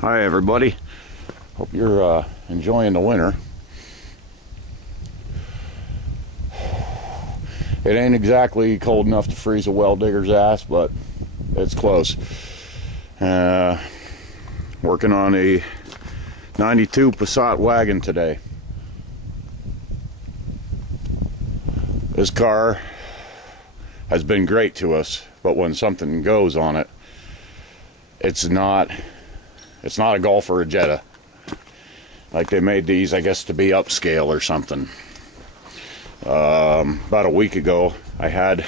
Hi everybody, hope you're enjoying the winter. It ain't exactly cold enough to freeze a well digger's ass, but it's close. Working on a 92 Passat wagon today. This car has been great to us, but when something goes on it, it's not a Golf or a Jetta. Like they made these, I guess, to be upscale or something. About a week ago, I had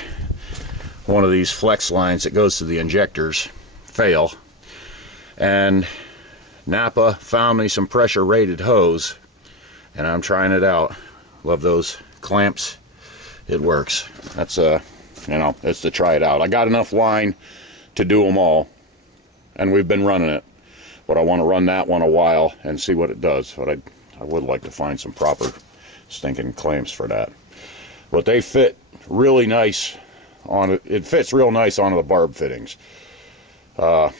one of these flex lines that goes to the injectors fail, and Napa found me some pressure rated hose, and I'm trying it out. Love those clamps. It works. That's it's to try it out. I got enough line to do them all, and we've been running it. But I want to run that one a while and see what it does. But I would like to find some proper stinking clamps for that. But they fit really nice on it. It fits real nice onto the barb fittings. I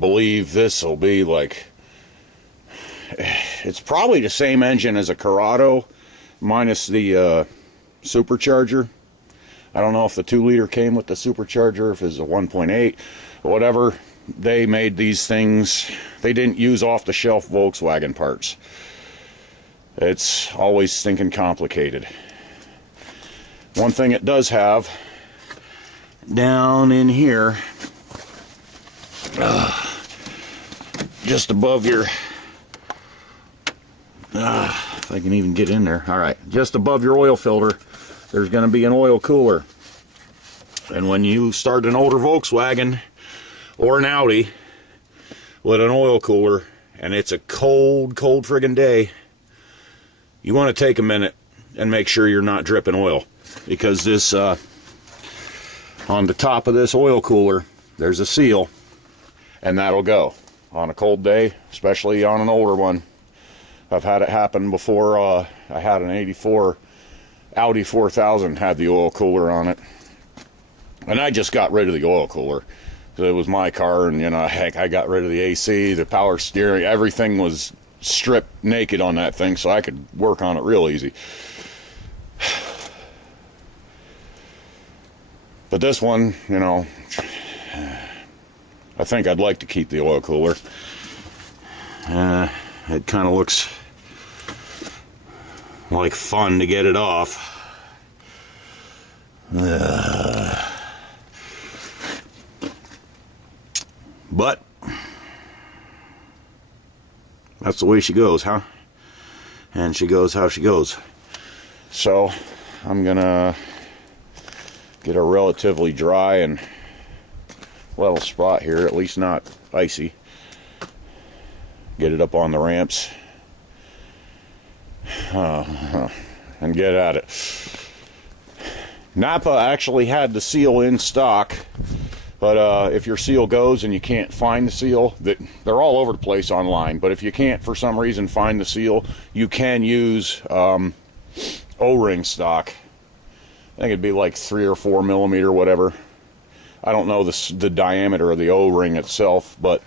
believe this will be like, it's probably the same engine as a Corrado minus the supercharger. I don't know if the 2-liter came with the supercharger, if it's a 1.8 or whatever. They made these things, they didn't use off-the-shelf Volkswagen parts. It's always stinking complicated. One thing it does have down in here, just above your, if I can even get in there, all right, just above your oil filter, there's going to be an oil cooler. And when you start an older Volkswagen or an Audi with an oil cooler, and it's a cold friggin' day, you want to take a minute and make sure you're not dripping oil, because this on the top of this oil cooler there's a seal, and that'll go on a cold day, especially on an older one. I've had it happen before. I had an 84 Audi 4000 had the oil cooler on it, and I just got rid of the oil cooler. It was my car, and heck, I got rid of the AC, the power steering, everything was stripped naked on that thing, so I could work on it real easy. But this one, I think I'd like to keep the oil cooler. It kind of looks like fun to get it off. But that's the way she goes, huh? And she goes how she goes. So I'm gonna get a relatively dry and level spot here, at least not icy. Get it up on the ramps and get at it. Napa actually had the seal in stock, but if your seal goes and you can't find the seal, they're all over the place online, but if you can't for some reason find the seal, you can use O-ring stock. I think it'd be like 3 or 4 millimeter, whatever. I don't know the diameter of the O-ring itself, but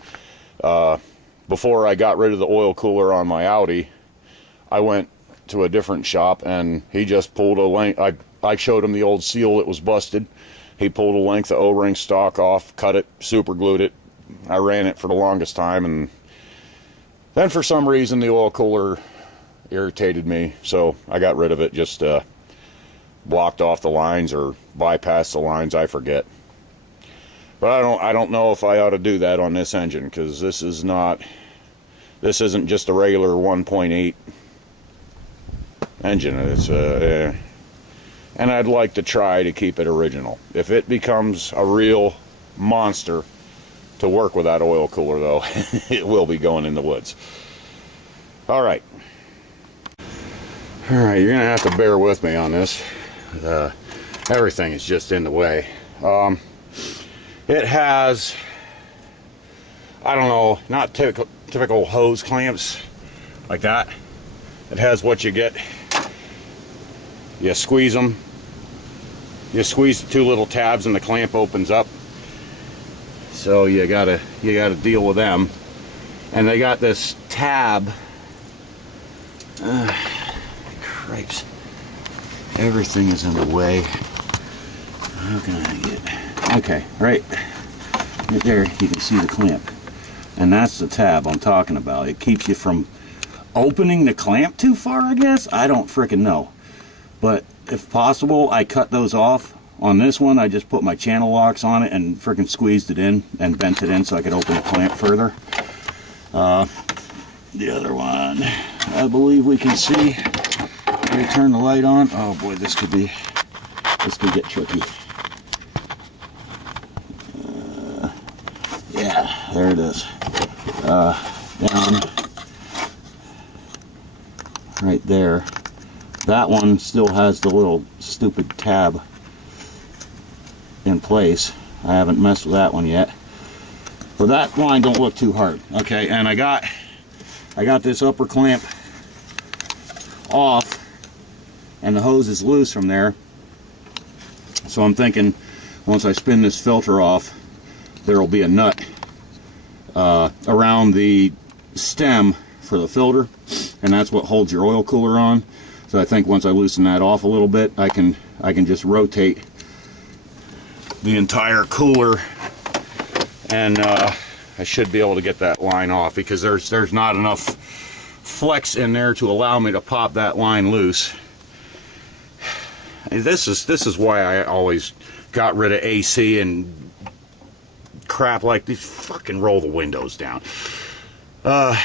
before I got rid of the oil cooler on my Audi, I went to a different shop, and he just pulled a length. I showed him the old seal that was busted. He pulled a length of O-ring stock off, cut it, super glued it. I ran it for the longest time, and then for some reason the oil cooler irritated me, so I got rid of it. Just blocked off the lines or bypassed the lines, I forget. But I don't know if I ought to do that on this engine, because this isn't just a regular 1.8 engine. It's and I'd like to try to keep it original. If it becomes a real monster to work with that oil cooler, though, it will be going in the woods. All right, you're gonna have to bear with me on this. Everything is just in the way. It has, I don't know, not typical hose clamps like that. It has what you get. You squeeze them. You squeeze the 2 little tabs and the clamp opens up. so you gotta deal with them. And they got this tab. Cripes. Everything is in the way. How can I get... Okay, right there you can see the clamp. And that's the tab I'm talking about. It keeps you from opening the clamp too far, I guess? I don't frickin' know. But if possible, I cut those off. On this one, I just put my channel locks on it and frickin' squeezed it in and bent it in so I could open the clamp further. The other one, I believe we can see. Let me turn the light on. Oh boy, this could get tricky. Yeah, there it is. Down right there. That one still has the little stupid tab in place. I haven't messed with that one yet. But that line don't look too hard. Okay, and I got this upper clamp off and the hose is loose from there. So I'm thinking once I spin this filter off, there will be a nut around the stem for the filter, and that's what holds your oil cooler on. So I think once I loosen that off a little bit, I can just rotate the entire cooler, and I should be able to get that line off, because there's not enough flex in there to allow me to pop that line loose. And this is why I always got rid of AC and crap like these. Fucking roll the windows down. But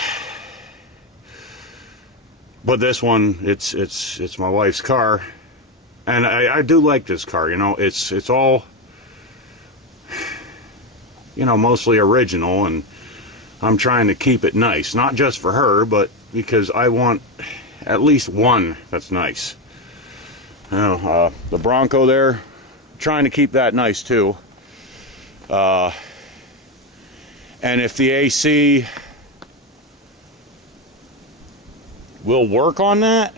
this one, it's my wife's car, and I do like this car. You know, it's all, you know, mostly original, and I'm trying to keep it nice, not just for her, but because I want at least one that's nice. You know, the Bronco there, trying to keep that nice too. And if the AC will work on that,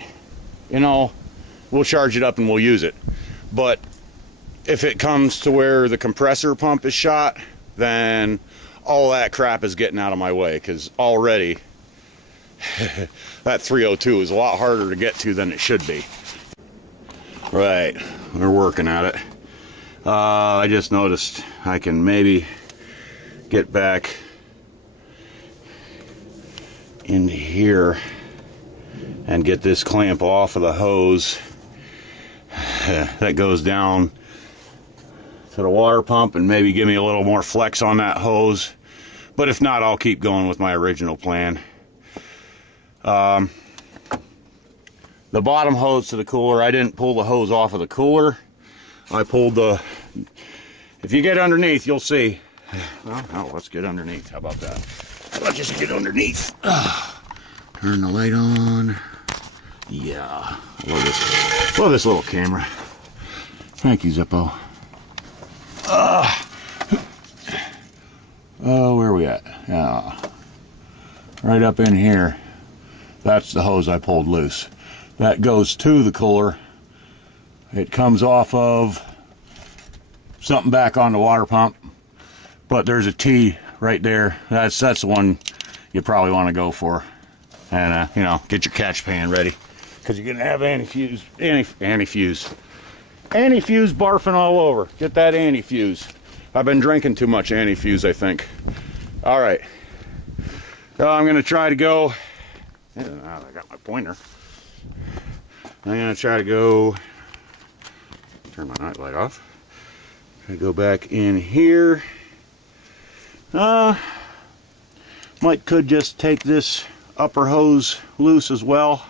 you know, we'll charge it up and we'll use it. But if it comes to where the compressor pump is shot, then all that crap is getting out of my way, because already that 302 is a lot harder to get to than it should be. Right, we're working at it. I just noticed I can maybe get back into here and get this clamp off of the hose that goes down to the water pump, and maybe give me a little more flex on that hose. But if not, I'll keep going with my original plan. The bottom hose to the cooler, I didn't pull the hose off of the cooler. I pulled the, if you get underneath, you'll see. Well, let's get underneath. How about that? Let's just get underneath. Turn the light on. Yeah, love this little camera. Thank you, Zippo. Oh, where are we at? Yeah, right up in here. That's the hose I pulled loose. That goes to the cooler. It comes off of something back on the water pump, but there's a T right there. That's the one you probably want to go for. And you know, get your catch pan ready, because you're gonna have antifuse barfing all over. Get that antifuse. I've been drinking too much antifuse, I think. All right, so I'm gonna try to go. I got my pointer. I'm gonna try to go. Turn my night light off. Try to go back in here. Could just take this upper hose loose as well.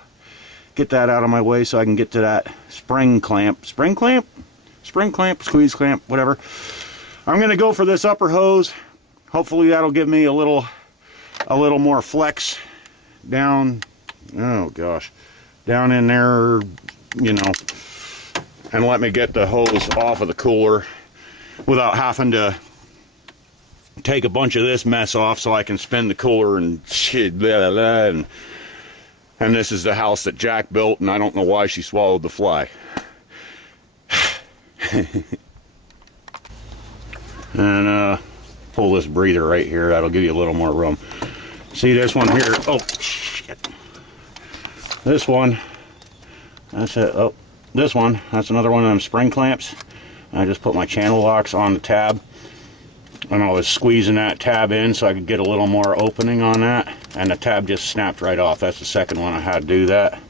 Get that out of my way so I can get to that spring clamp, squeeze clamp, whatever. I'm gonna go for this upper hose. Hopefully that'll give me a little more flex down. Oh gosh, down in there, you know, and let me get the hose off of the cooler without having to take a bunch of this mess off, so I can spin the cooler and shit, blah, blah, blah, and this is the house that Jack built, and I don't know why she swallowed the fly. And pull this breather right here. That'll give you a little more room. See this one here? Oh, shit. This one, that's it. Oh, this one, that's another one of them spring clamps. I just put my channel locks on the tab, and I was squeezing that tab in so I could get a little more opening on that, and the tab just snapped right off. That's the second one I had to do that.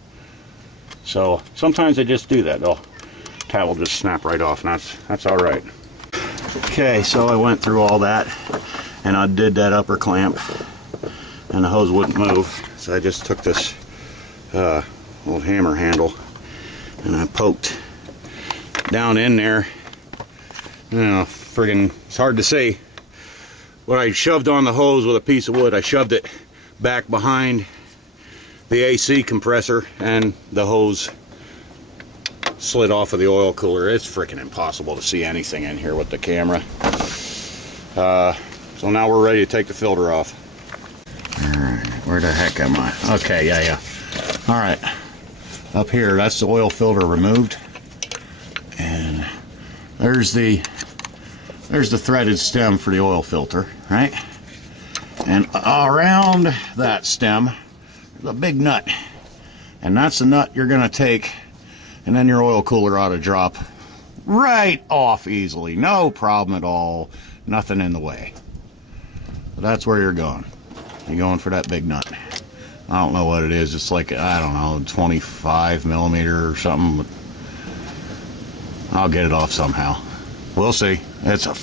So sometimes they just do that. The tab will just snap right off, and that's all right. Okay, so I went through all that, and I did that upper clamp, and the hose wouldn't move. So I just took this old hammer handle, and I poked down in there. You know, friggin', it's hard to see. What I shoved on the hose with a piece of wood, I shoved it back behind the AC compressor, and the hose slid off of the oil cooler. It's freaking impossible to see anything in here with the camera. So now we're ready to take the filter off. Alright, where the heck am I? Okay, yeah. Alright, up here, that's the oil filter removed. And there's the threaded stem for the oil filter, right? And around that stem, there's a big nut. And that's the nut you're gonna take, and then your oil cooler ought to drop right off easily. No problem at all. Nothing in the way. So that's where you're going. You're going for that big nut. I don't know what it is. It's like, I don't know, 25 millimeter or something. I'll get it off somehow. We'll see. It's a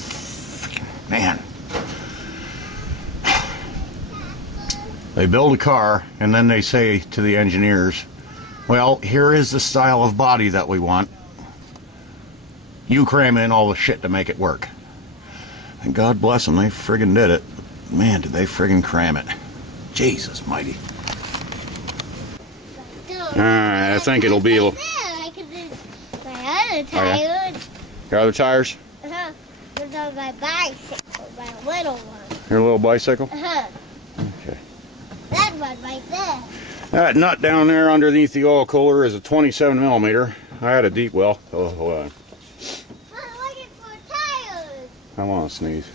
man. They build a car, and then they say to the engineers, well, here is the style of body that we want. You cram in all the shit to make it work. And God bless them, they friggin' did it. Man, did they friggin' cram it. Jesus mighty. Alright, I think it'll be a little... I could do my other tires. Your other tires? Uh-huh. Those are my bicycle, my little one. Your little bicycle? Uh-huh. Okay. That one right there. That nut down there underneath the oil cooler is a 27 millimeter. I had a deep well. Oh, hold on. I'm looking for tires. I want to sneeze.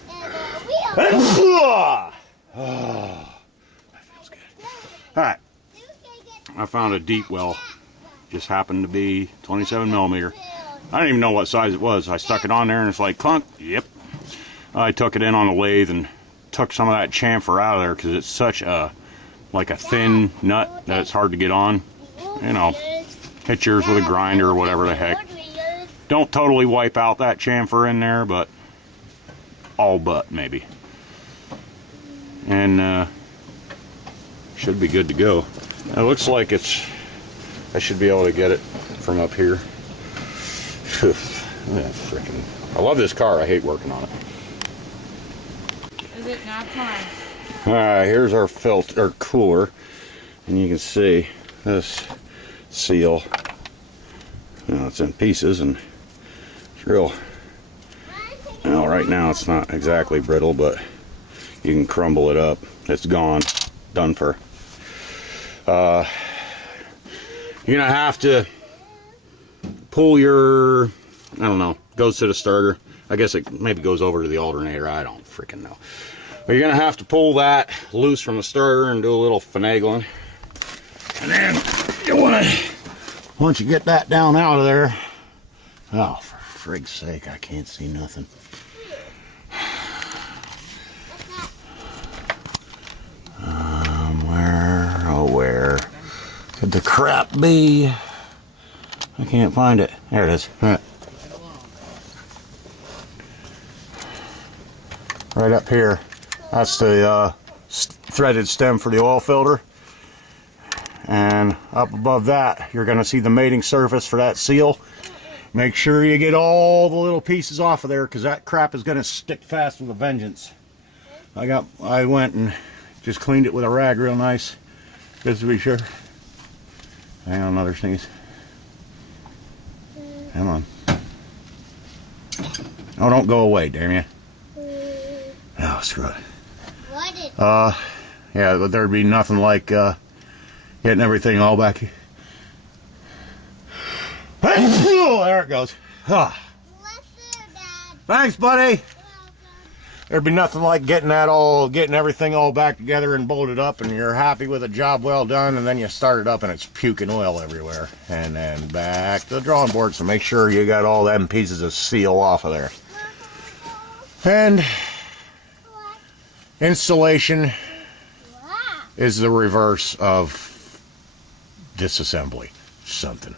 And wheels. Oh, that feels good. Alright, I found a deep well. Just happened to be 27 millimeter. I didn't even know what size it was. I stuck it on there and it's like clunk. Yep. I took it in on the lathe and took some of that chamfer out of there because it's such a like a thin nut that it's hard to get on. You know, hit yours with a grinder or whatever the heck. Don't totally wipe out that chamfer in there, but all but maybe. And should be good to go. It looks like it's, I should be able to get it from up here. Freaking, I love this car. I hate working on it. Is it nap time? Alright, here's our filter, or cooler, and you can see this seal, you know, it's in pieces, and it's real, you know, right now it's not exactly brittle, but you can crumble it up. It's gone, done for. You're gonna have to pull your, I don't know, goes to the starter. I guess it maybe goes over to the alternator. I don't freaking know. But you're gonna have to pull that loose from the starter and do a little finagling. And then you wanna, once you get that down out of there, oh, for frig's sake, I can't see nothing. Where could the crap be? I can't find it. There it is. Right up here. That's the threaded stem for the oil filter. And up above that, you're going to see the mating surface for that seal. Make sure you get all the little pieces off of there, because that crap is going to stick fast with a vengeance. I went and just cleaned it with a rag real nice, just to be sure. Hang on, another sneeze. Come on. Oh, don't go away, damn you. Oh, screw it. Yeah, but there'd be nothing like getting everything all back here. Oh, there it goes. Oh. Thanks, buddy. There'd be nothing like getting everything all back together and bolted up, and you're happy with a job well done, and then you start it up and it's puking oil everywhere. And then back to the drawing board, so make sure you got all them pieces of seal off of there. And installation is the reverse of disassembly. Something.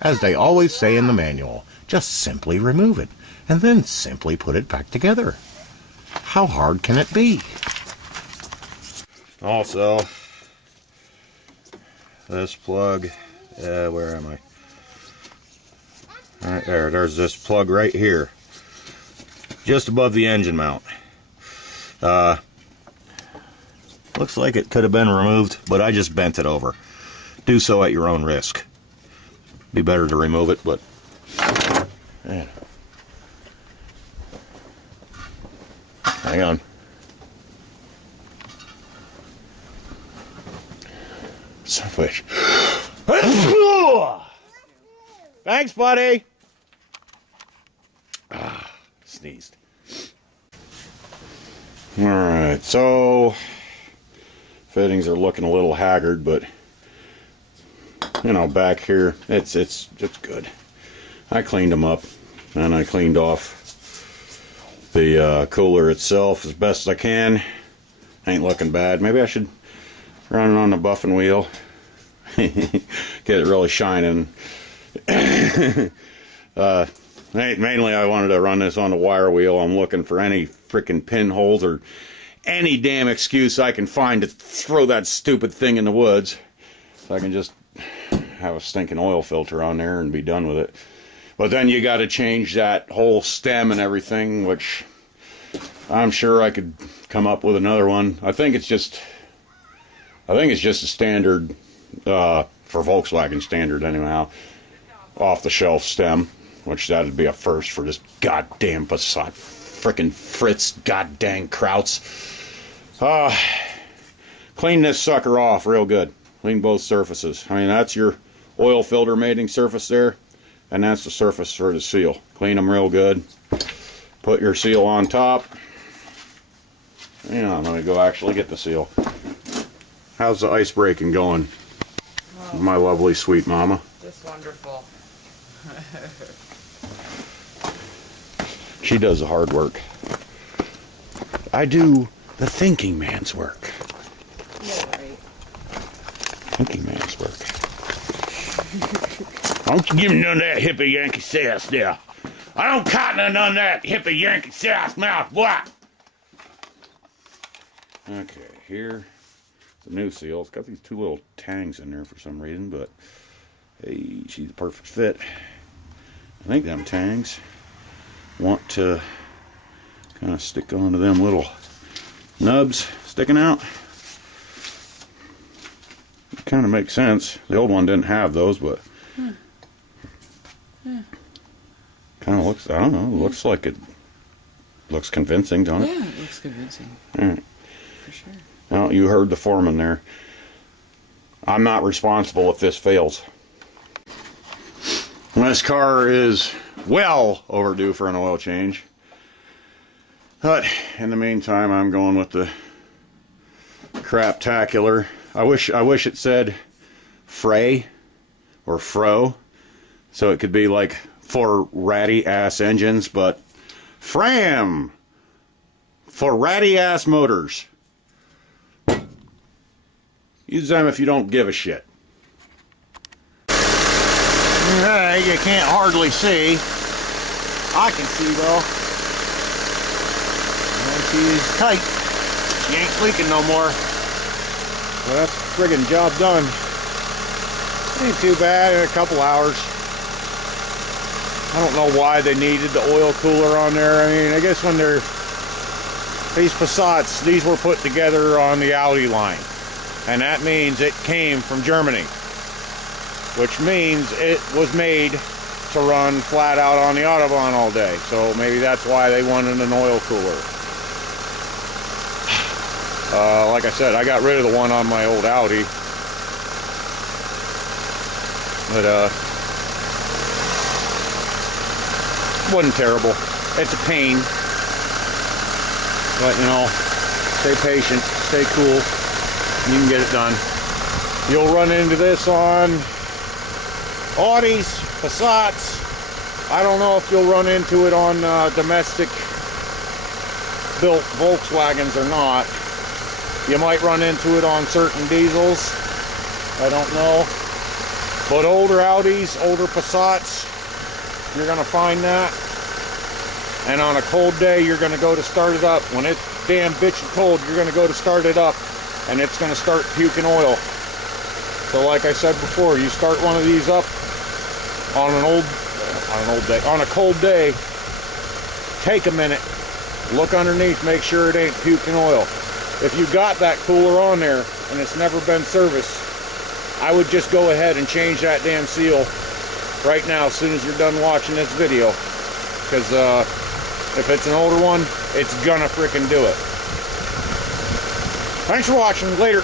As they always say in the manual, just simply remove it, and then simply put it back together. How hard can it be? Also, this plug, where am I? Right there, there's this plug right here, just above the engine mount. Looks like it could have been removed, but I just bent it over. Do so at your own risk. Be better to remove it, but man. Hang on. Son of a bitch. Thanks, buddy. Sneezed. All right, so fittings are looking a little haggard, but you know, back here it's good. I cleaned them up, and I cleaned off the cooler itself as best I can. Ain't looking bad. Maybe I should run it on the buffing wheel. Get it really shining. Mainly I wanted to run this on the wire wheel. I'm looking for any freaking pinholes or any damn excuse I can find to throw that stupid thing in the woods, so I can just have a stinking oil filter on there and be done with it. But then you got to change that whole stem and everything, which I'm sure I could come up with another one. I think it's just a standard, for Volkswagen standard anyhow, off-the-shelf stem, which that'd be a first for this goddamn Passat frickin' Fritz goddamn Krauts. Clean this sucker off real good. Clean both surfaces. I mean, that's your oil filter mating surface there, and that's the surface for the seal. Clean them real good. Put your seal on top. Yeah, I'm gonna go actually get the seal. How's the ice breaking going? Oh, my lovely sweet mama. Just wonderful. She does the hard work. I do the thinking man's work. Yeah, right. Thinking man's work. Don't you give me none of that hippie Yankee sass there. I don't cotton to none of that hippie Yankee sass mouth, what? Okay, here. The new seal. It's got these two little tangs in there for some reason, but hey, she's a perfect fit. I think them tangs want to kind of stick onto them little nubs sticking out. It kind of makes sense. The old one didn't have those, but kind of looks, I don't know, looks like it looks convincing, don't it? Yeah, it looks convincing. All right. For sure. Well, you heard the foreman there. I'm not responsible if this fails. This car is well overdue for an oil change. But in the meantime, I'm going with the Craptacular. I wish it said Frey or Fro, so it could be like for ratty ass engines, but Fram for ratty ass motors. Use them if you don't give a shit. Hey, you can't hardly see. I can see though. And she's tight. She ain't leaking no more. Well, that's the friggin' job done. Ain't too bad in a couple hours. I don't know why they needed the oil cooler on there. I mean, I guess when they're these Passats, these were put together on the Audi line. And that means it came from Germany, which means it was made to run flat out on the Autobahn all day. So maybe that's why they wanted an oil cooler. Like I said, I got rid of the one on my old Audi. But wasn't terrible. It's a pain. But, you know, stay patient, stay cool. You can get it done. You'll run into this on Audis, Passats. I don't know if you'll run into it on domestic built Volkswagens or not. You might run into it on certain diesels. I don't know. But older Audis, older Passats, you're going to find that. And on a cold day, you're going to go to start it up. When it's damn bitchin' cold, you're going to go to start it up, and it's going to start puking oil. So like I said before, you start one of these up on on a cold day, take a minute, look underneath, make sure it ain't puking oil. If you got that cooler on there and it's never been serviced, I would just go ahead and change that damn seal right now as soon as you're done watching this video. Because if it's an older one, it's gonna frickin' do it. Thanks for watching. Later.